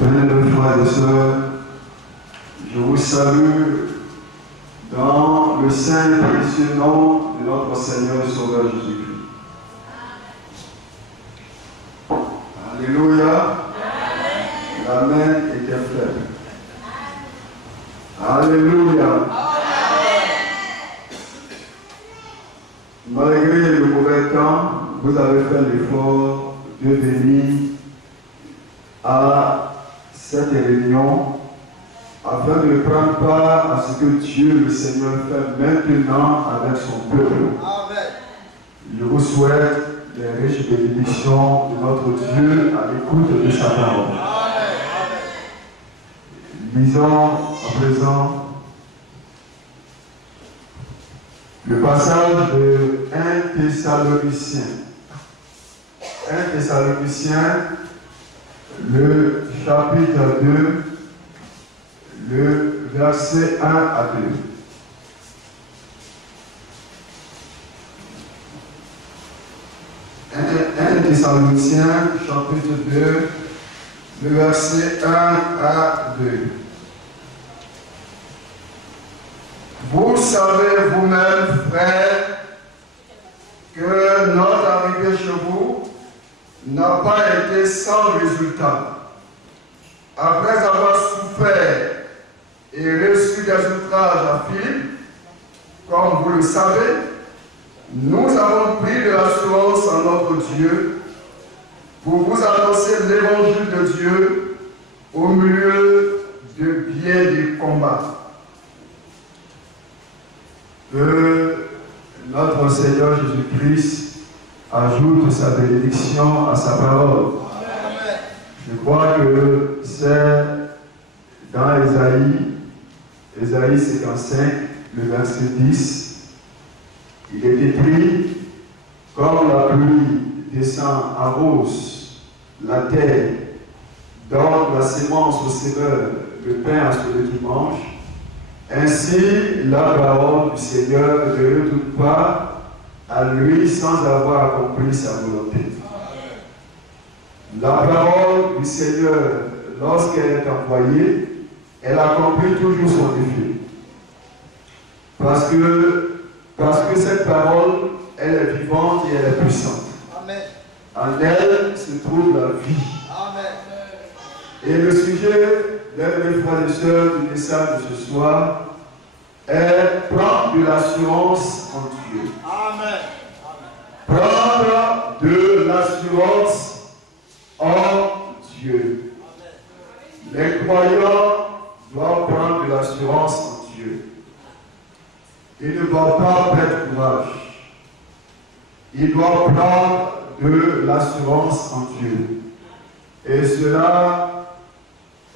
Bien-aimés frères et sœurs, je vous salue dans le saint et précieux nom de notre Seigneur et Sauveur Jésus-Christ. Alléluia. L'amen était faible. Alléluia. Malgré le mauvais temps, vous avez fait l'effort de venir à cette réunion afin de prendre part à ce que Dieu, le Seigneur, fait maintenant avec son peuple. Amen. Je vous souhaite les riches bénédictions de notre Dieu à l'écoute de sa parole. Amen. Lisons à présent le passage de 1 Thessaloniciens. 1 Thessaloniciens, le chapitre 2, le verset 1 à 2. 1 Thessaloniciens, chapitre 2, le verset 1 à 2. Vous savez vous-même, frères, que notre arrivée chez vous n'a pas été sans résultat. Après avoir souffert et reçu des outrages à Philippe, comme vous le savez, nous avons pris de l'assurance en notre Dieu pour vous annoncer l'évangile de Dieu au milieu de bien des combats. Que notre Seigneur Jésus-Christ ajoute sa bénédiction à sa parole. Amen. Je crois que c'est dans Ésaïe 55, le verset 10, il est écrit: comme la pluie descend, arrose la terre, donne la sémence au semeur, le pain à celui qui mange, ainsi la parole du Seigneur ne retourne pas à lui sans avoir accompli sa volonté. La parole du Seigneur, lorsqu'elle est envoyée, elle accomplit toujours son effet. Parce que cette parole, elle est vivante et elle est puissante. Amen. En elle se trouve la vie. Amen. Et le sujet de mes frères et sœurs du message de ce soir est prendre de l'assurance en Dieu. Amen. Prendre de l'assurance en Dieu. Amen. Les croyants doivent prendre de l'assurance en Dieu. Ils ne doivent pas perdre courage. Ils doivent prendre de l'assurance en Dieu. Et cela,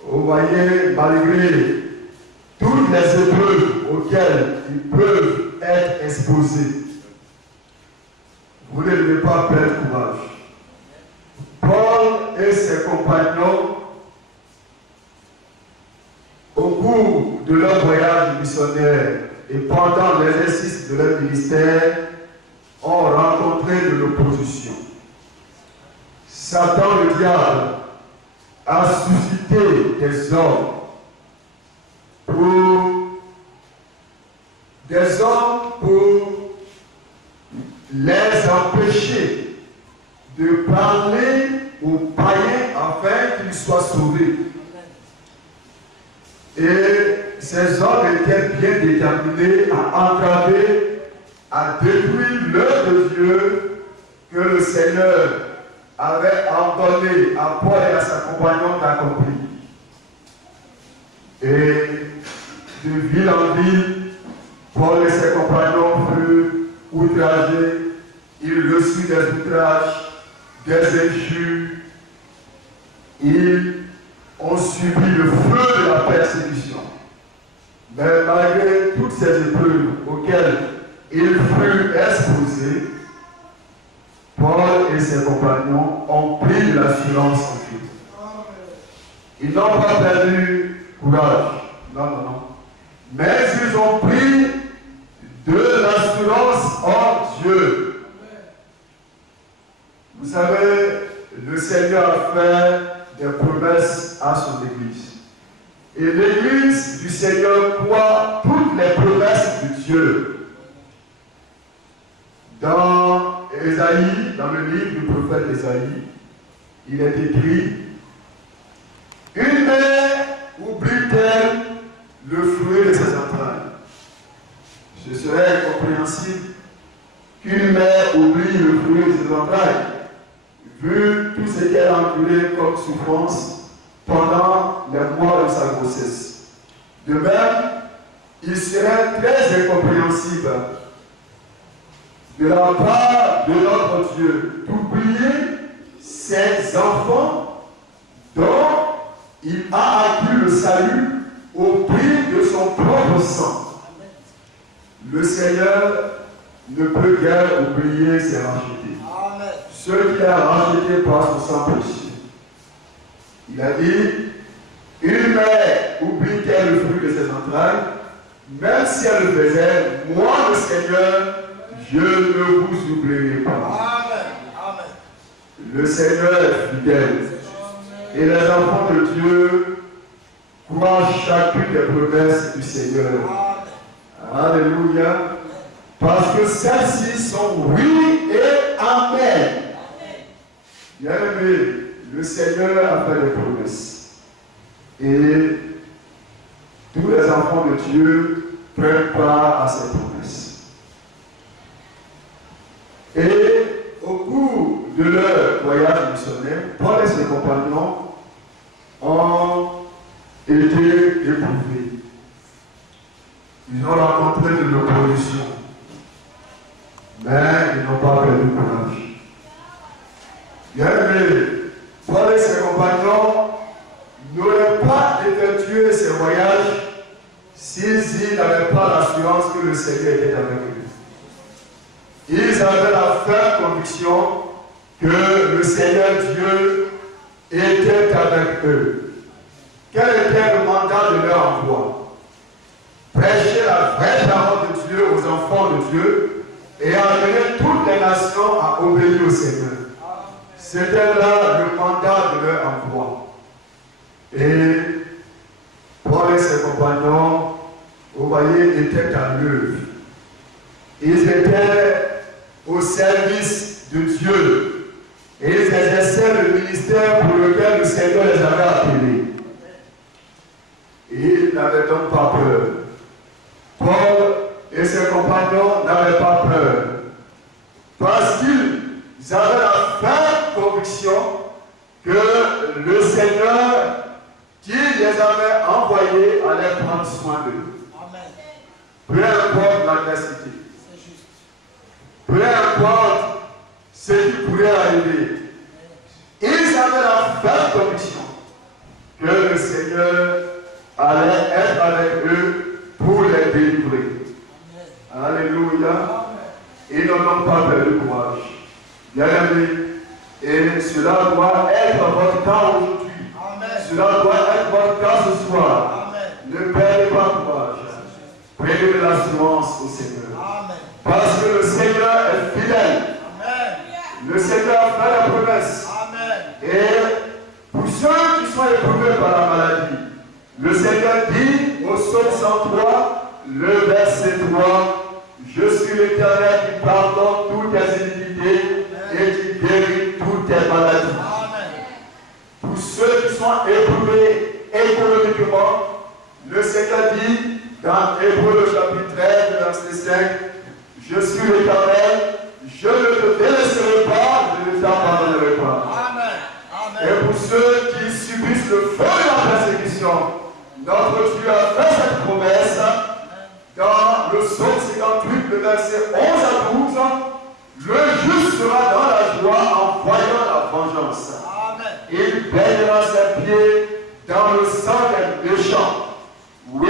vous voyez, malgré toutes les épreuves auxquelles ils peuvent être exposés, vous ne devez pas perdre courage. Paul et ses compagnons, au cours de leur voyage missionnaire et pendant l'exercice de leur ministère, ont rencontré de l'opposition. Satan, le diable, a suscité des hommes pour les empêcher de parler aux païens afin qu'ils soient sauvés. Et ces hommes étaient bien déterminés à entraver, à détruire l'œuvre de Dieu que le Seigneur avait ordonné à Paul et à sa compagnon d'accomplir. Et de ville en ville, Paul et ses compagnons furent outragés, ils reçurent des outrages, des injures, ils ont subi le feu de la persécution. Mais malgré toutes ces épreuves auxquelles ils furent exposés, Paul et ses compagnons ont pris de l'assurance en Dieu. Ils n'ont pas perdu courage. Non. Mais ils ont pris de l'assurance en Dieu. Vous savez, le Seigneur a fait des promesses à son Église. Et l'Église du Seigneur croit toutes les promesses de Dieu. Dans Ésaïe, dans le livre du prophète Ésaïe, il est écrit: une mère oublie-t-elle le fruit de ses entrailles? Ce serait incompréhensible qu'une mère oublie le fruit de ses entrailles, vu tout ce qu'elle a enduré comme souffrance pendant les mois de sa grossesse. De même, il serait très incompréhensible de la part de notre Dieu d'oublier ses enfants dont il a acquis le salut au prix de son propre sang. Le Seigneur ne peut guère oublier ses rachetés. Ceux qu'il a rachetés par son sang précieux. Il a dit: une mère oublie-t-elle le fruit de ses entrailles? Même si elle le faisait, moi le Seigneur, je ne vous oublierai pas. Amen. Amen. Le Seigneur est fidèle. Et les enfants de Dieu croient chacune des promesses du Seigneur. Alléluia. Parce que celles-ci sont oui et amen. Bien aimé, le Seigneur a fait des promesses. Et tous les enfants de Dieu prennent part à ces promesses. Et au cours de leur voyage missionnaire, Paul et ses compagnons ont été éprouvés. Ils ont rencontré de l'opposition. Mais ils n'ont pas perdu courage. Bien aimé, Paul et ses compagnons n'auraient pas effectué ces voyages s'ils n'avaient pas l'assurance que le Seigneur était avec eux. Ils avaient la ferme conviction que le Seigneur Dieu était avec eux. Quel était le mandat de leur envoi? Prêcher la vraie parole de Dieu aux enfants de Dieu et amener toutes les nations à obéir au Seigneur. C'était là le mandat de leur envoi. Et Paul et ses compagnons, vous voyez, étaient à l'œuvre. Ils étaient au service de Dieu. Et ils exerçaient le ministère pour lequel le Seigneur les avait appelés. Et ils n'avaient donc pas peur. Paul et ses compagnons n'avaient pas peur. Parce qu'ils avaient la ferme conviction que le Seigneur qui les avait envoyés allait prendre soin d'eux. Peu importe l'adversité. Peu importe ce qui pourrait arriver. Ils avaient la ferme conviction que le Seigneur allait être avec eux pour les délivrer. Alléluia. Ils n'ont pas perdu courage. Bien aimé. Et cela doit être votre cas aujourd'hui. Cela doit être votre cas ce soir. Ne perdez pas courage. Prenez de l'assurance au Seigneur. Parce que le Seigneur est fidèle. Le Seigneur a fait la promesse. Et pour ceux qui sont éprouvés par la maladie, le Seigneur dit au psaume 103, le verset 3, je suis l'Éternel qui pardonne toutes tes iniquités et qui guérit toutes tes maladies. Pour ceux qui sont éprouvés économiquement, le Seigneur dit dans Hébreux le chapitre 13, verset 5, je suis l'Éternel, je ne te délaisserai pas, je ne t'abandonnerai pas. Et pour ceux qui subissent le feu de la persécution, notre Dieu a fait cette promesse dans le psaume 58, le verset 11 à 12. Le juste sera dans la joie en voyant la vengeance. Il baignera ses pieds dans le sang des méchants. Oui,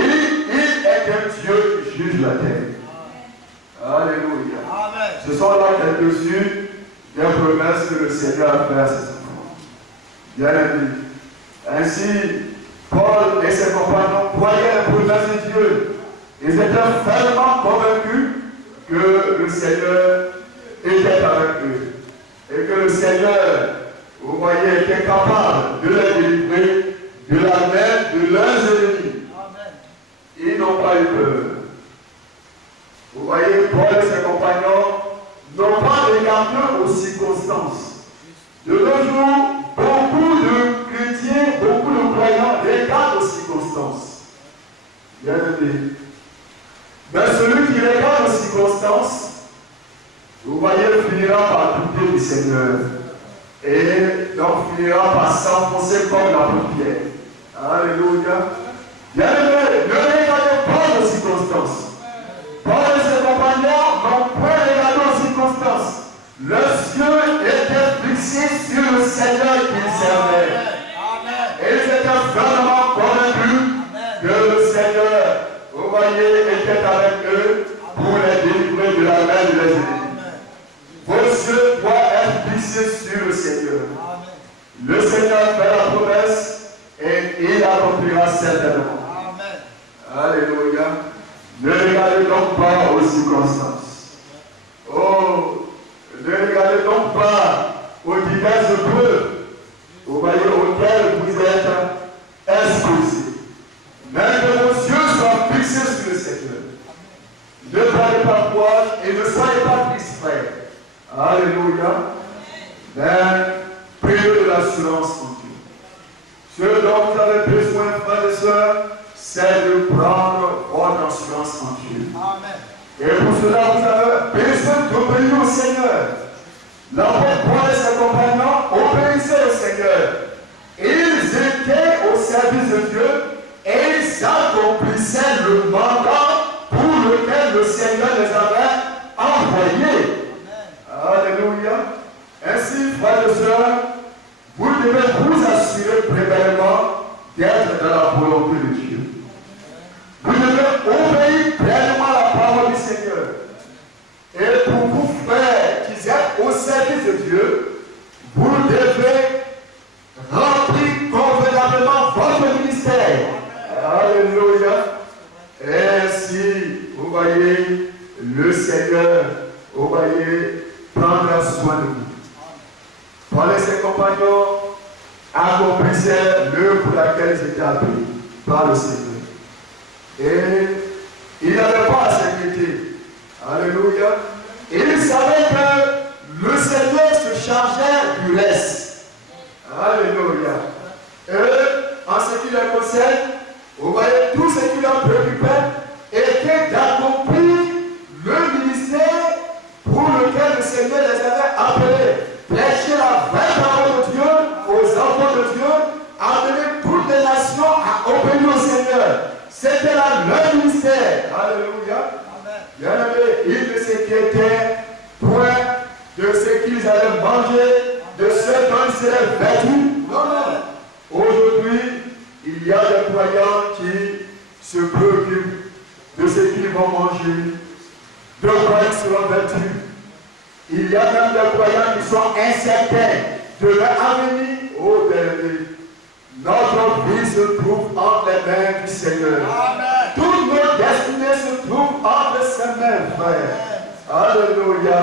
il est un Dieu qui juge la terre. Alléluia. Amen. Ce sont là quelques-unes des promesses que le Seigneur a fait à ses enfants. Bien aimé. Ainsi, Paul et ses compagnons croyaient les promesses de Dieu. Ils étaient fermement convaincus que le Seigneur était avec eux. Et que le Seigneur, vous voyez, était capable de les délivrer de la main de leurs ennemis. Ils n'ont pas eu peur. Vous voyez, Paul et ses compagnons n'ont pas regardé aux circonstances. De nos jours, beaucoup de chrétiens, beaucoup de croyants regardent aux circonstances. Bien aimé. Mais celui qui regarde aux circonstances, vous voyez, finira par douter du Seigneur. Et donc finira par s'enfoncer comme la paupière. Alléluia. Bien aimé, ne regardez pas aux circonstances. Paul et ses compagnons n'ont pas regardé aux circonstances. Leurs yeux étaient fixés sur le Seigneur qu'ils servaient. Et ils étaient vraiment convaincus que le Seigneur, vous voyez, était avec eux pour les délivrer de la main de leurs ennemis. Vos yeux doivent être fixés sur le Seigneur. Le Seigneur fait la promesse et il accomplira certainement. Alléluia. Ne regardez donc pas aux circonstances. Oh, ne regardez donc pas aux diverses preuves, vous voyez, auxquelles vous êtes exposés. Mais que vos yeux soient fixés sur le Seigneur. Ne prenez pas courage et ne soyez pas distraits. Alléluia. Mais priez de l'assurance en Dieu. Ce dont vous avez besoin, frères et sœurs, c'est de prendre votre assurance en Dieu. Amen. Et pour cela, vous avez besoin d'obéir au Seigneur. L'apôtre Paul et ses compagnons obéissaient au Seigneur. Ils étaient au service de Dieu et ils accomplissaient le mandat pour lequel le Seigneur les avait envoyés. Alléluia. Ainsi, frères et sœurs, vous devez vous assurer préventement d'être dans la volonté de Dieu. Vous devez obéir pleinement à la parole du Seigneur. Et pour vous, frères, qui êtes au service de Dieu, vous devez remplir convenablement votre ministère. Alléluia. Et si, vous voyez, le Seigneur, vous voyez, prendra soin de vous. Paul et ses compagnons accomplissaient l'œuvre pour laquelle ils étaient appelés par le Seigneur. Et ils n'avaient pas à s'inquiéter. Alléluia. Et ils savaient que le Seigneur se chargeait du reste. Alléluia. Et en ce qui les concerne, vous voyez, tout ce qui leur préoccupait était d'accomplir le ministère pour lequel le Seigneur les avait appelés. Prêcher la vraie parole de Dieu aux enfants de Dieu, amener toutes les nations à obéir au Seigneur. C'était là leur ministère. Alléluia. Bien aimé, ils ne s'inquiétaient point de ce qu'ils allaient manger, de ce dont ils seraient vêtus. Non, non. Aujourd'hui, il y a des croyants qui se préoccupent de ce qu'ils vont manger, de quoi ils seront vêtus. Il y a même des croyants qui sont incertains de leur avenir au dernier. Notre vie se trouve entre les mains du Seigneur. Amen. Toutes nos destinées se trouvent entre ses mains, frère. Alléluia.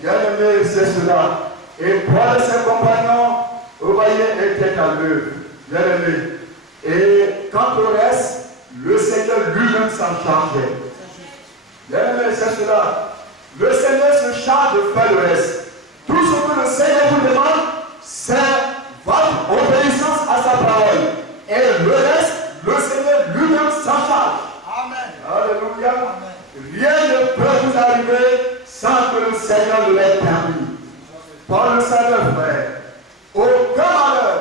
Bien-aimé, c'est cela. Et Paul et ses compagnons, vous voyez, étaient à l'œuvre. Bien-aimé. Et quant au reste, le Seigneur lui-même s'en chargeait. Bien-aimé, c'est cela. Le Seigneur se charge de faire le reste. Tout ce que le Seigneur vous demande, c'est votre obéissance à sa parole. Et le reste, le Seigneur lui-même s'en charge. Amen. Alléluia. Amen. Rien ne peut vous arriver sans que le Seigneur ne l'ait permis. Par le Seigneur, frère, aucun malheur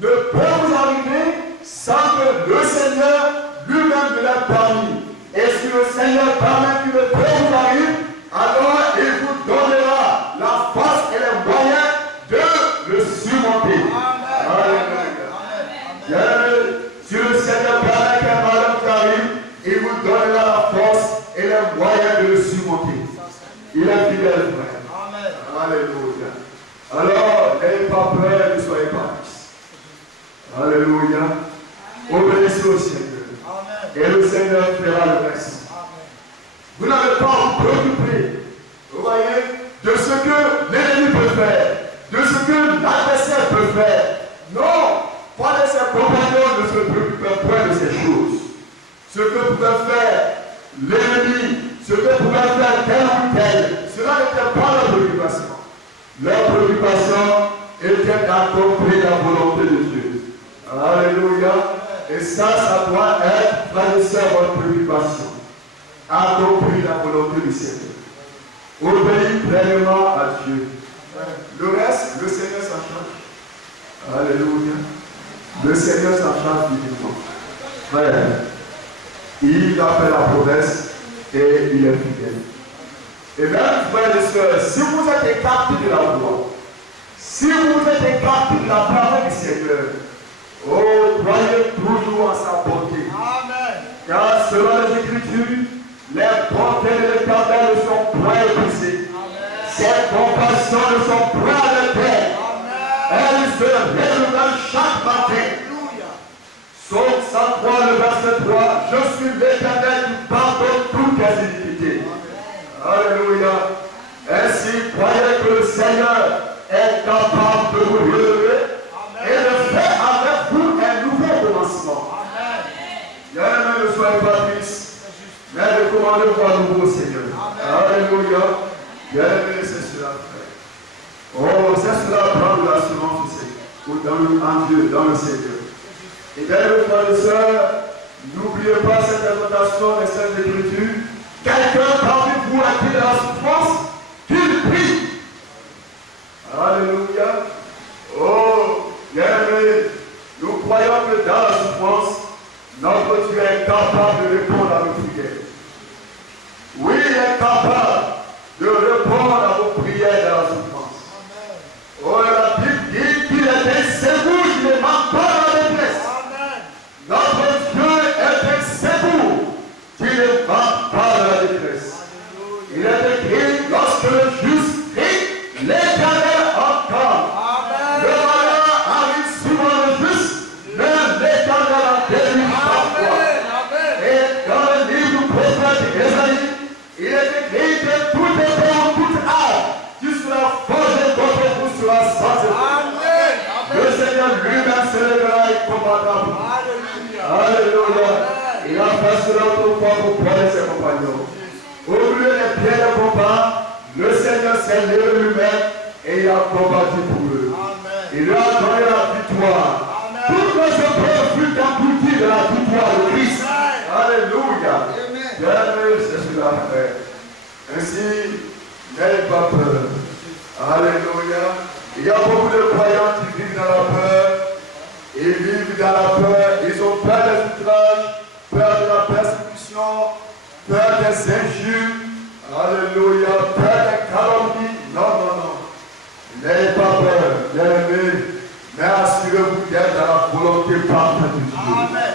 ne peut vous arriver sans que le Seigneur lui-même ne l'ait permis. Et si le Seigneur permet qu'il ne peut vous arriver, alors il vous donnera la force et les moyens de le surmonter. Amen. Si le Seigneur permet qu'un malheur vous arrive, il vous donnera la force et les moyens de le surmonter. Il est fidèle, frère. Amen. Alléluia. Alors, n'ayez pas peur, ne soyez pas tristes. Alléluia. Obéissez au Seigneur. Amen. Et le Seigneur fera le reste. Vous n'avez pas à vous préoccuper, vous voyez, de ce que l'ennemi peut faire, de ce que l'adversaire peut se préoccupait point de ces choses. Ce que pouvait faire l'ennemi, ce que pouvait faire tel ou tel, cela n'était pas leur préoccupation. Leur préoccupation était d'accomplir la volonté de Dieu. Alléluia. Et ça doit être, frères et sœurs, votre préoccupation. Accomplir la volonté du Seigneur. Obéir pleinement à Dieu. Le reste, le Seigneur s'en charge. Alléluia. Le Seigneur s'en charge divinement. Frère, il a fait la promesse et il est fidèle. Et même, frères et sœurs, si vous êtes écartés de la voie, si vous êtes écartés de la parole du Seigneur, oh, croyez toujours en sa bonté. Amen. Car selon les Écritures, les bontés de l'Éternel ne sont point épuisées. Ses compassions ne sont point à l'éternel. Elles se renouvellent chaque matin. Psaume 103, le verset 3. Je suis l'Éternel qui pardonne toutes tes iniquités. Alléluia. Ainsi, croyez que le Seigneur est capable de vous relever et de faire avec vous un nouveau commencement. Bien-aimés, ne soyez pas tristes, mais recommandez-vous à nouveau au Seigneur. Alléluia. Bien-aimés, c'est cela, frère. Oh, c'est cela, prendre l'assurance au Seigneur, en Dieu, dans le Seigneur. Et bien, mes frères et sœurs, n'oubliez pas cette invitation des Saintes Écritures. Quelqu'un parmi vous a-t-il la souffrance, qu'il prie. Alléluia. Oh, bien-aimés, nous croyons que dans la souffrance, notre Dieu est capable de répondre à nos prières. Oui, il est capable de répondre à vos prières dans la souffrance. Oh, la Bible dit qu'il est un secours qui ne manque pas à la détresse. Notre Dieu est un secours qui ne manque pas à la détresse. Il est écrit, lorsque le juste crie, l'Éternel entend. Le malheur arrive souvent le juste, mais l'Éternel en délivre parfois. Et dans le livre du prophète Ésaïe, il est écrit que tout est bon, tout art, qui sera forgé contre vous sera sans effet. Le Seigneur lui-même se lèvera et combattra pour vous. Alléluia. Il a fait cela autrefois pour Paul et ses compagnons. Au milieu des pierres de combat, le Seigneur s'est levé lui-même et il a combattu pour eux. Il lui a donné la victoire. Tout que ce peuple fut englouti de la victoire de Christ. Alléluia. Bien-aimés, c'est cela, frère. Ainsi, n'ayez pas peur. Alléluia. Il y a beaucoup de croyants qui vivent dans la peur. Ils vivent dans la peur. Ils ont peur des outrages, peur de la persécution, peur des injures. Alléluia. Peur des calomnies. Non, non, non. N'ayez pas peur, bien-aimés. Mais assurez-vous d'être dans la volonté parfaite de Dieu. Amen.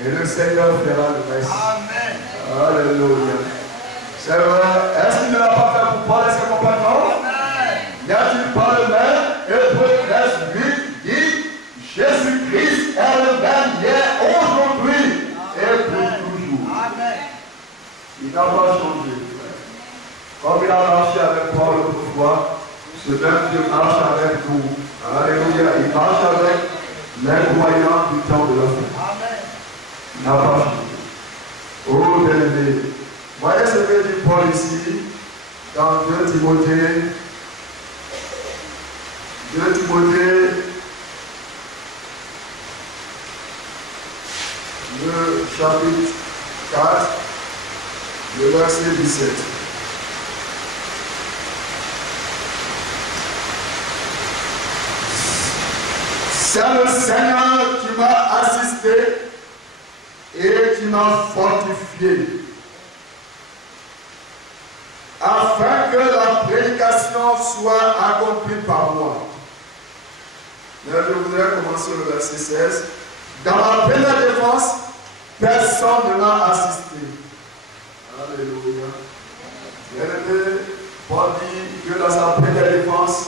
Et le Seigneur fera le reste. Amen. Alléluia. C'est vrai. Est-ce qu'il ne l'a pas fait pour Paul et ses compagnons? N'y a-t-il pas le même? Hébreux 13, 8 dit Jésus-Christ est le même hier, aujourd'hui et pour toujours. Amen. Il n'a pas changé. Comme il a marché avec Paul autrefois, ce même Dieu marche avec nous. Alléluia. Il marche avec les croyants du temps de la fin. Amen. Il n'a pas changé. Oh, bien-aimé. Voyez ce que dit Paul ici, dans 2 Timothée. 2 Timothée, le chapitre 4, le verset 17. C'est le Seigneur qui m'a assisté et qui m'a fortifié, afin que la prédication soit accomplie par moi. Je voudrais commencer le verset 16. Dans ma première défense, personne ne m'a assisté. Alléluia. Paul dit que dans sa première défense,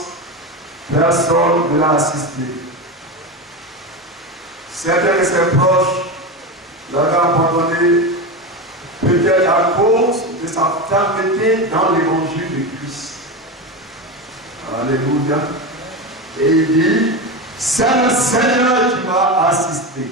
personne ne l'a assisté. Certains de ses proches l'avaient abandonné, peut-être à cause de sa fermeté dans l'évangile de Christ. Alléluia. Et il dit, c'est le Seigneur qui m'a assisté.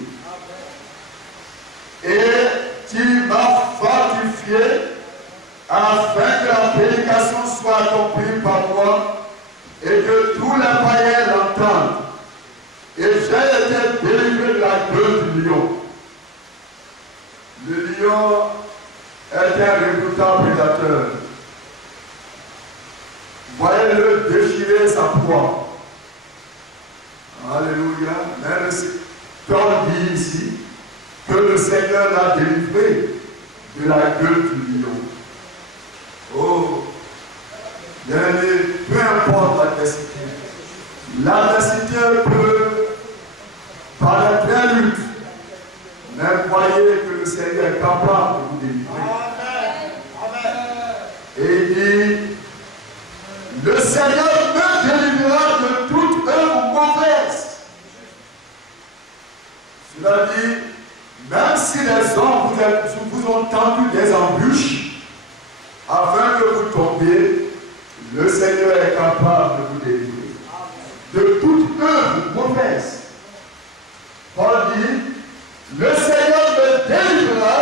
la gueule du lion. Le lion est un redoutable prédateur. Voyez-le déchirer sa proie. Alléluia. Même si Paul dit ici que le Seigneur l'a délivré de la gueule du lion. Oh, bien-aimé, peu importe l'adversité. L'adversité peut paraître très lutte, mais croyez que le Seigneur est capable de vous délivrer. Et il dit, le Seigneur me délivrera de toute œuvre mauvaise. Cela dit, même si les hommes vous ont tendu des embûches, afin que vous tombiez, le Seigneur est capable de vous délivrer de toute œuvre mauvaise. Paul dit, le Seigneur me délivrera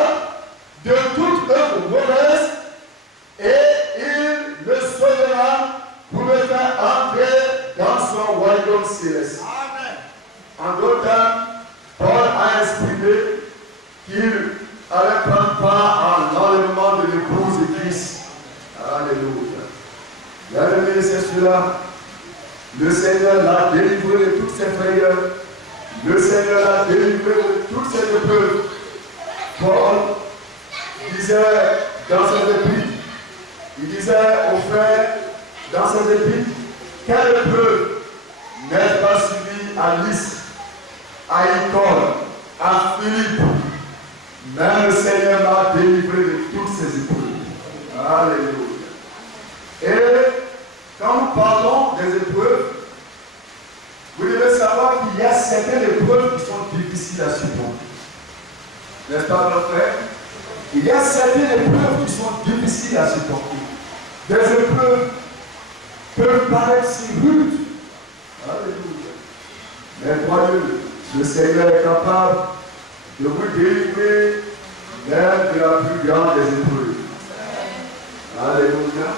de toute œuvre mauvaise et il me sauvera pour me faire entrer dans son royaume céleste. En d'autres termes, Paul a exprimé qu'il allait prendre part à l'enlèvement de l'épouse de Christ. Alléluia. Bien-aimé, c'est cela. Le Seigneur l'a délivré de toutes ses frayeurs. Le Seigneur l'a délivré de toutes ses épreuves. Paul disait dans ses épîtres, il disait aux frères dans ses épîtres, quelle épreuve n'est pas subie à Lys, à Icône, à Philippe. Même le Seigneur m'a délivré de toutes ces épreuves. Alléluia. Et quand nous parlons des épreuves, vous devez savoir qu'il y a certaines épreuves qui sont difficiles à supporter. N'est-ce pas, mon frère? Il y a certaines épreuves qui sont difficiles à supporter. Des épreuves peuvent paraître si rudes. Alléluia. Mais croyez-le, le Seigneur est capable de vous délivrer même de la plus grande des épreuves. Alléluia.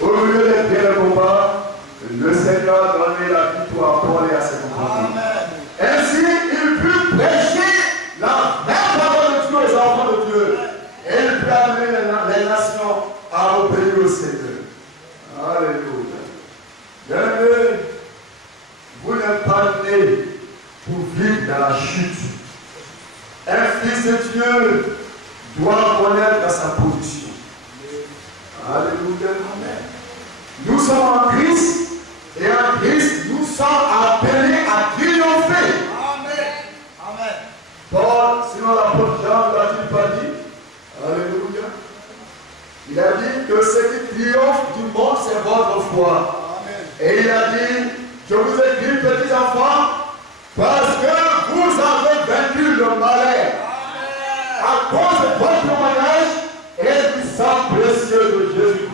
Au milieu des pierres de combat, le Seigneur a donné la victoire à Paul et à ses compagnons. Ainsi, il put prêcher la vraie parole de Dieu aux enfants de Dieu. Et il put amener les nations à obéir au Seigneur. Alléluia. Bien-aimés, vous n'êtes pas nés pour vivre dans la chute. Un fils de Dieu doit connaître sa position. Alléluia. Amen. Nous sommes en Christ et en Christ nous sommes appelés à triompher. Amen. Amen. Paul, sinon l'apôtre Jean ne l'a-t-il pas dit? Alléluia. Il a dit que ce qui triomphe du monde, c'est votre foi. Amen. Et il a dit, je vous écris, petits enfants, parce que vous avez vaincu le malheur. Amen. À cause de votre témoignage et du sang précieux de Jésus-Christ.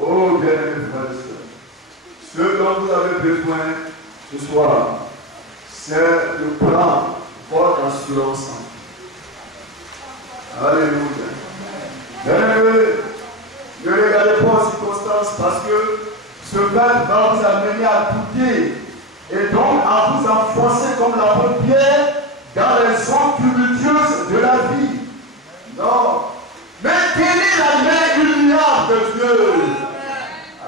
Oh, bien-aimés frères et sœurs, ce dont vous avez besoin ce soir, c'est de prendre votre assurance en Dieu. Alléluia. Bien-aimés, ne regardez pas aux circonstances parce que ce peuple va vous amener à douter et donc à vous enfoncer comme l'apôtre Pierre dans les zones tumultueuses de la vie. Non. Mais tenez la main humiliante de Dieu.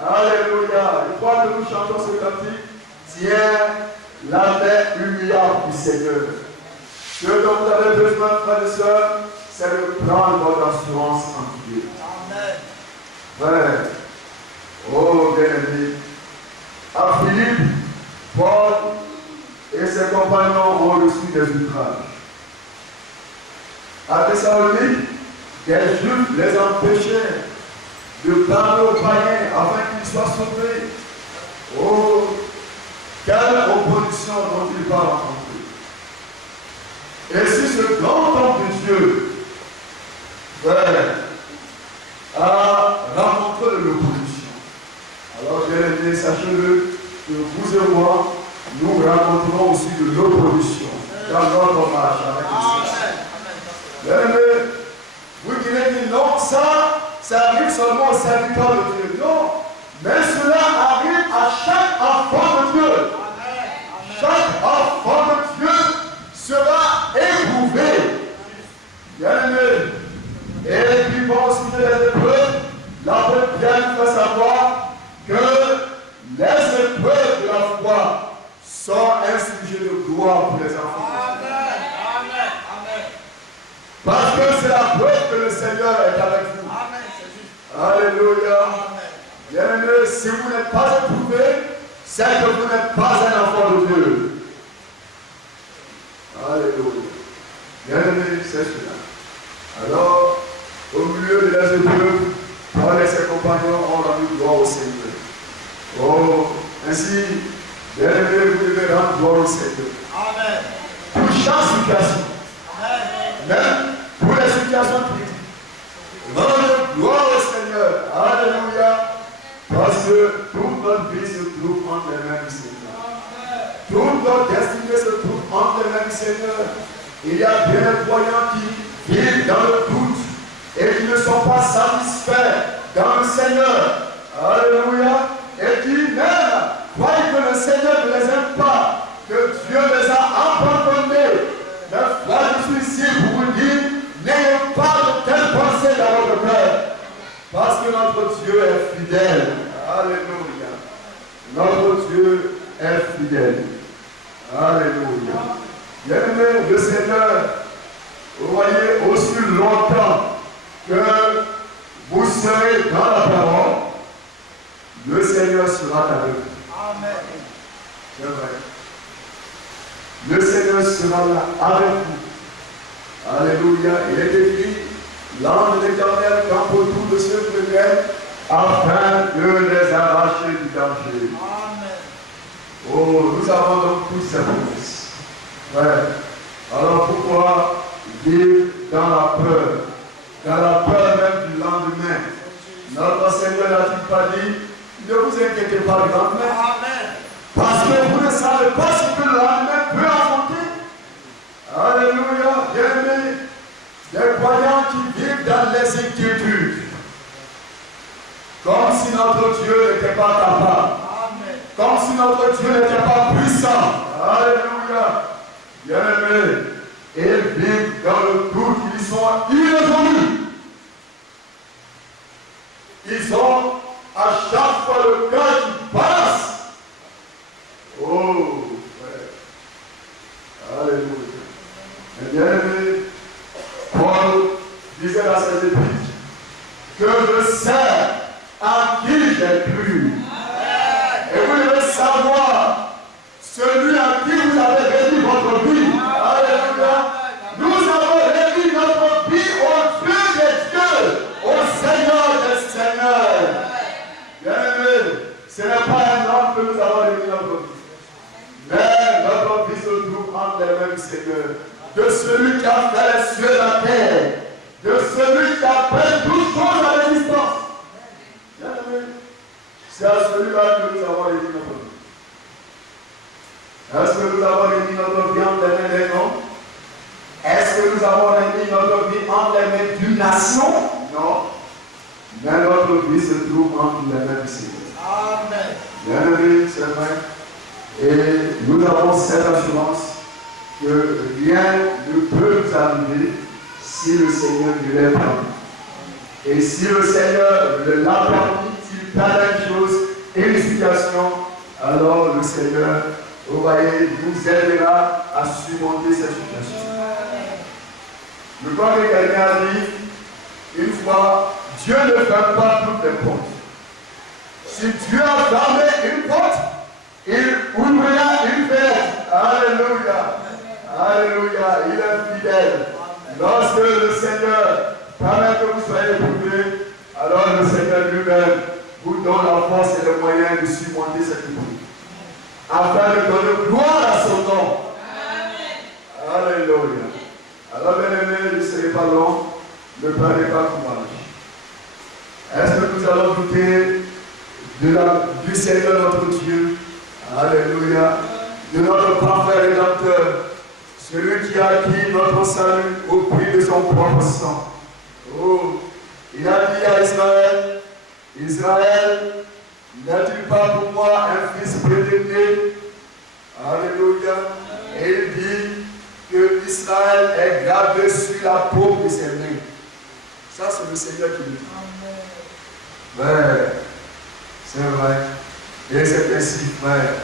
Alléluia. Je crois que nous chantons ce cantique. Tiens la main humiliante du Seigneur. Ce dont vous avez besoin, frères et sœurs, c'est de prendre votre assurance en Dieu. Amen. Frère, oh bien-aimé, à Philippe, Paul et ses compagnons ont reçu des outrages. À Thessalonique, des Juifs les empêchaient de parler aux païens afin qu'ils soient sauvés. Oh, quelle opposition dont il va rencontrer. Et si ce grand homme de Dieu, frère, a rencontré l'opposition, alors bien aimé, sachez-le que vous et moi, nous rencontrons aussi de l'opposition dans notre marche avec le Seigneur. Bien aimé, vous direz que non, ça arrive seulement aux serviteurs de Dieu. Non, mais cela arrive à chaque enfant de Dieu. Chaque enfant de Dieu doit savoir que les épreuves de la foi sont un sujet de gloire pour les enfants. Amen. Parce que c'est la preuve que le Seigneur est avec vous. Amen. C'est juste. Alléluia. Bien-aimé, si vous n'êtes pas éprouvé, c'est que vous n'êtes pas un enfant de Dieu. Alléluia. Bien-aimé, c'est cela. Alors, au milieu de les épreuves, Paul et ses compagnons ont rendu gloire au Seigneur. Oh, ainsi, bien-aimé, vous devez rendre gloire au Seigneur. Amen. Pour chaque situation, Amen. même pour les situations critiques, rendez gloire au Seigneur. Alléluia. Parce que toute notre vie se trouve entre les mains du Seigneur. Toute notre destinée se trouve entre les mains du Seigneur. Il y a bien des croyants qui vivent dans le doute et qui ne sont pas satisfaits dans le Seigneur. Alléluia. Et qui même croient que le Seigneur ne les aime pas, que Dieu les a abandonnés. Mais frère, je suis ici pour vous dire, n'ayez pas de telles pensées dans votre cœur. Parce que notre Dieu est fidèle. Alléluia. Notre Dieu est fidèle. Alléluia. Bien-aimé, le Seigneur, vous voyez, aussi longtemps que vous serez dans la parole, le Seigneur sera avec vous. Amen. C'est vrai. Le Seigneur sera là avec vous. Alléluia. Il est écrit, l'ange de l'Éternel campe autour de ceux qui viennent afin de les arracher du danger. Amen. Oh, nous avons donc toutes ces promesses. Ouais. Alors pourquoi vivre dans la peur? Dans la peur même du lendemain. Notre Seigneur n'a-t-il pas dit, ne vous inquiétez pas du lendemain? Amen. Parce que vous ne savez pas ce que le lendemain peut affronter. Alléluia. Bien-aimés, des croyants qui vivent dans les inquiétudes. Comme si notre Dieu n'était pas capable. Amen. Comme si notre Dieu n'était pas puissant. Alléluia. Bien-aimés, ils vivent dans le doute, ils sont irrésolus. Ils ont à chaque fois le cœur qui passe. Oh, frère. Alléluia. Et bien-aimés, Paul disait dans ses épîtres que je sais à qui j'ai cru. Et vous devez savoir, celui à qui vous avez réduit votre vie. Alléluia. Nous avons réduit notre vie au Dieu des dieux, au Seigneur des seigneurs. Bien-aimés, ce n'est pas un homme que nous avons réduit notre vie. Mais notre vie se trouve entre les mains du Seigneur. De celui qui a fait les cieux et la terre. De celui qui a fait toutes choses à l'existence. Bien-aimés, c'est à celui-là que nous avons réduit notre vie. Est-ce que nous avons réduit notre vie entre les mains des hommes? Est-ce que nous avons réduit notre vie entre les mains d'une nation? Non. Mais notre vie se trouve entre les mains du Seigneur. Amen. Bien-aimés, c'est vrai. Et nous avons cette assurance que rien ne peut nous arriver si le Seigneur ne l'est pas. Et si le Seigneur l'a permis, s'il permet une chose et une situation, alors le Seigneur, vous voyez, nous aidera à surmonter cette situation. Je crois que quelqu'un a dit, une fois, Dieu ne ferme pas toutes les portes. Si Dieu a fermé une porte, il ouvrira une fenêtre. Alléluia. Alléluia. Il est fidèle. Lorsque le Seigneur permet que vous soyez éprouvés, alors le Seigneur lui-même vous donne la force et le moyen de surmonter cette épreuve. Afin de donner gloire à son nom. Alléluia. Alors, bien-aimés, ne serez pas long, ne perdez pas courage. Est-ce que nous allons douter du Seigneur notre Dieu? Alléluia. De notre parfait rédempteur, celui qui a acquis notre salut au prix de son propre sang. Oh, il a dit à Israël, Israël, n'as-tu pas pour moi un fils prédestiné? Alléluia. Et il dit que Israël est gravé sur la paume de ses mains. Ça, c'est le Seigneur qui le dit. Mais C'est vrai. Et c'est ainsi, frère.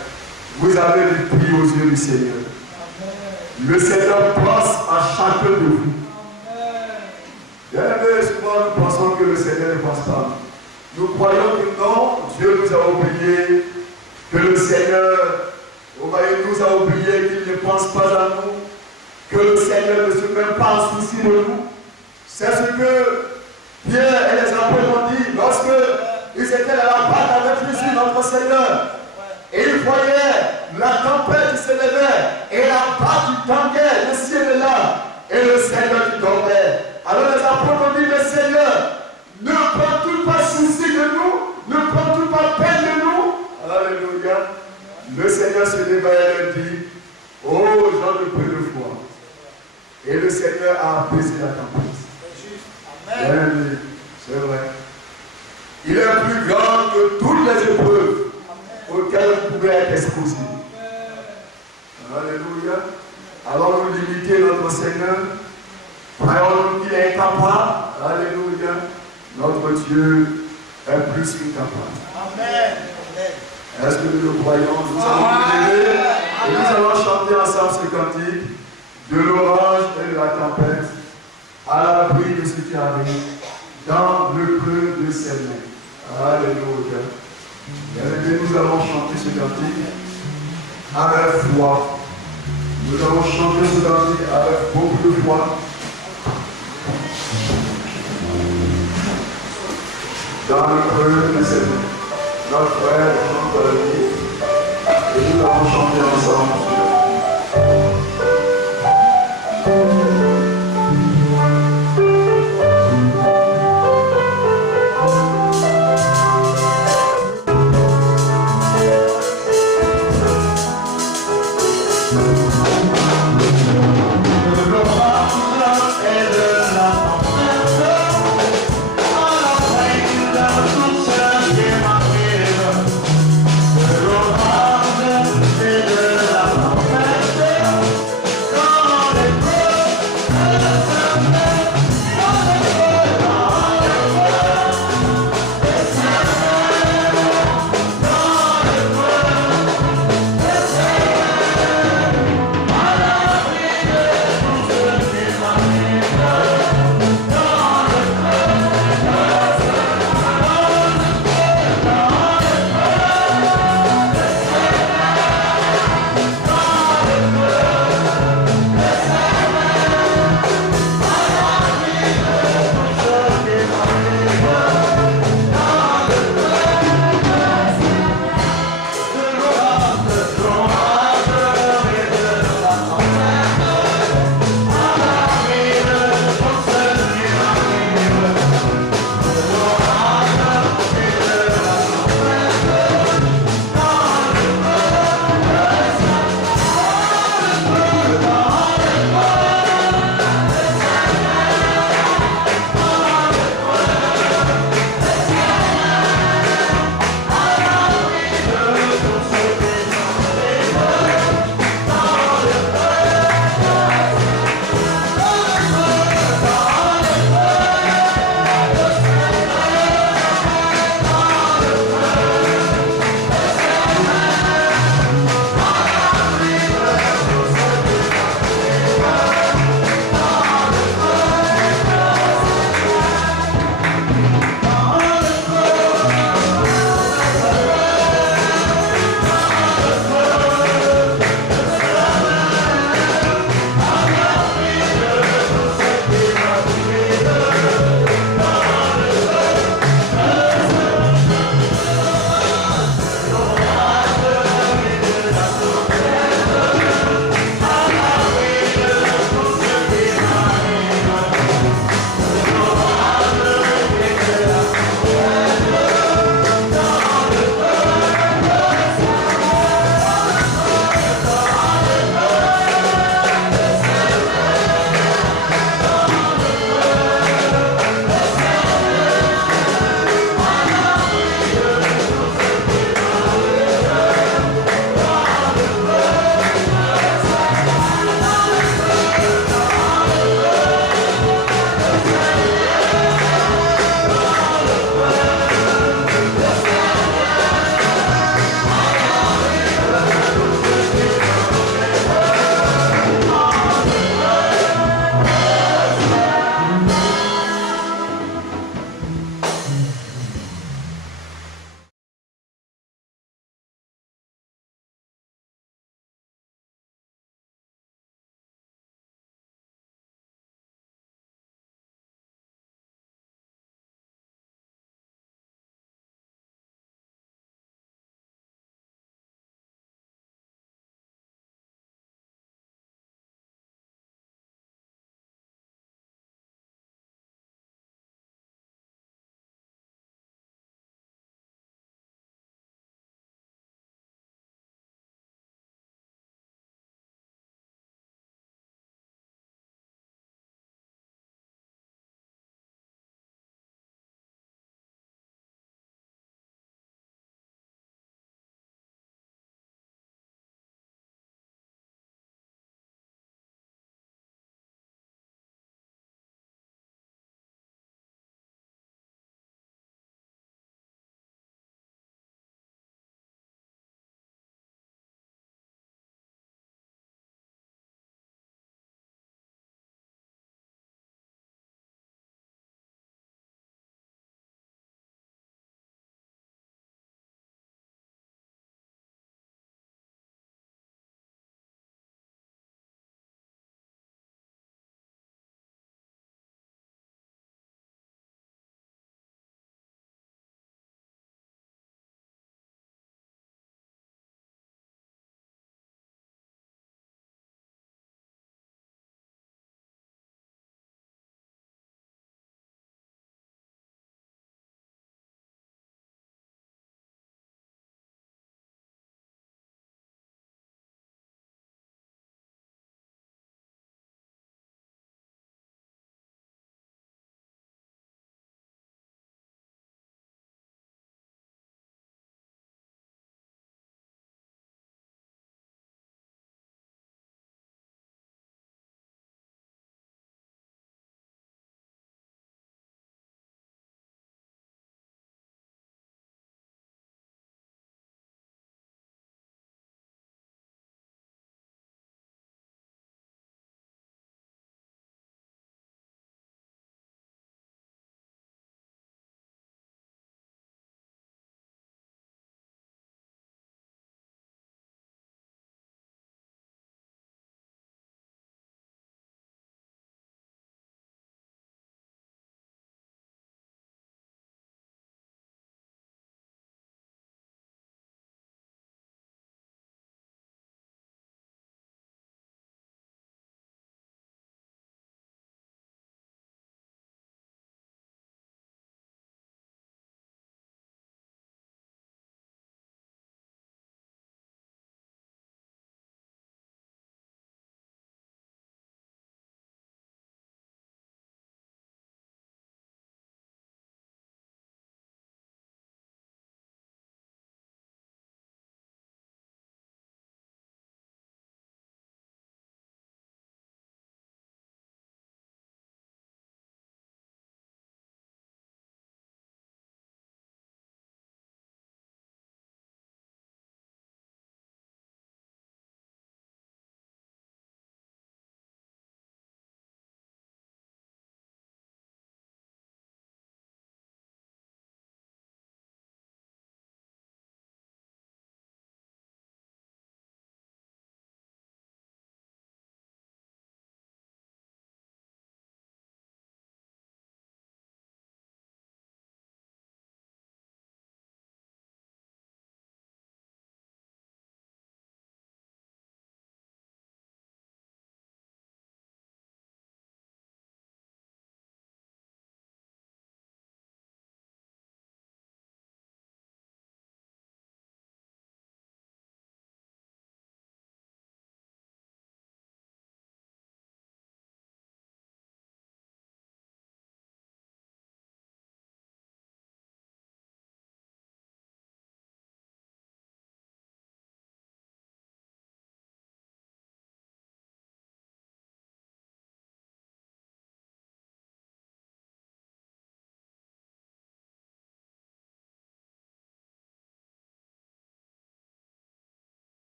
Vous avez du prix aux yeux du Seigneur. Le Seigneur pense à chacun de vous. Bien-aimés, souvent nous pensons que le Seigneur ne pense pas. Nous croyons que non, Dieu nous a oubliés, que le Seigneur nous a oubliés, qu'il ne pense pas à nous, que le Seigneur ne se met pas en souci de nous. C'est ce que Pierre et les apôtres ont dit lorsqu'ils étaient dans la barque avec Jésus, notre Seigneur. Et ils voyaient la tempête qui se levait et la barque qui tanguait, le ciel est là, et le Seigneur qui dormait. Alors les apôtres ont dit, le Seigneur, ne prends-tu pas souci de nous, ne prends-tu pas peine de nous? Alléluia. Le Seigneur se leva et leur dit, oh gens de peu de foi. Et le Seigneur a apaisé la tempête. Amen. C'est vrai. Il est plus grand que toutes les épreuves auxquelles vous pouvez être exposés. Alléluia. Alors nous limiter notre Seigneur. Croyons qu'il est capable. Alléluia. Notre Dieu est plus qu'incapable. Amen. Est-ce que nous le croyons? Nous allons nous lever et nous allons chanter ensemble ce cantique de l'orage et de la tempête, à l'abri de ce qui arrive, dans le creux de ses mains. Alléluia. Et nous allons chanter ce cantique avec foi. Nous allons chanter ce cantique avec beaucoup de foi. Dans le creux de ses mains. Notre frère chante la vie et nous allons chanter ensemble.